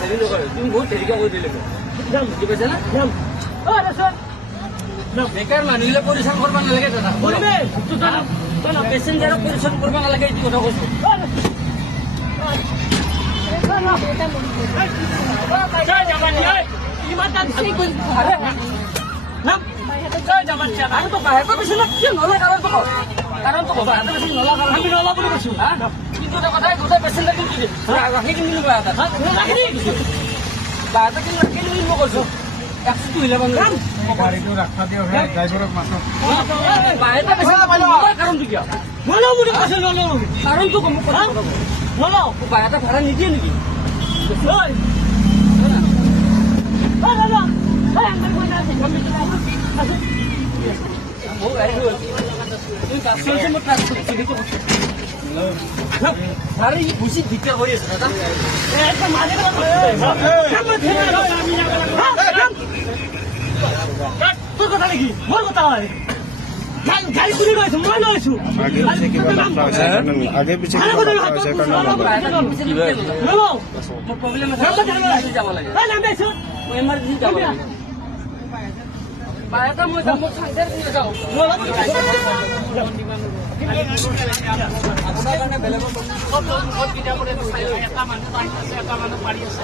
হেৰি নকৰে তুমি বহুত দেৰিকে কৰি দিলে বুজি পাইছা না বেকাৰ মানুহবিলাক পৰিশ্ৰম কৰিব নালাগে দাদা পেচেঞ্জাৰক পৰিশ্ৰম কৰিব নালাগে এইটো কথা কৈছো কিন্তু কথাই গোটেই পেচেঞ্জাৰ কিন্তু ৰাখি কিনি কিনিব কৈছো গাড়ীটো ৰাখা দিয়ক ড্ৰাইভাৰক মাতক কাৰণটো কিয় কাৰণটো কম এটা ভাড়া নিদিয়ে নেকি বুজি দিগদাৰ কৰি আছে দাদা তোৰ কথা নেকি মোৰ কথা হয় গাড়ী কোনে লৈছো মই লৈছো আগে পিছে মোৰ প্ৰব্লেম আছে যাব লাগে মই এমাৰ্জেঞ্চি যাব লাগে বাৰটা মই যাম মোৰ চান্সেৰ দিলে যাওঁ আপোনাৰ কাৰণে বেলেগৰ এটা মানুহ পাৰি আছে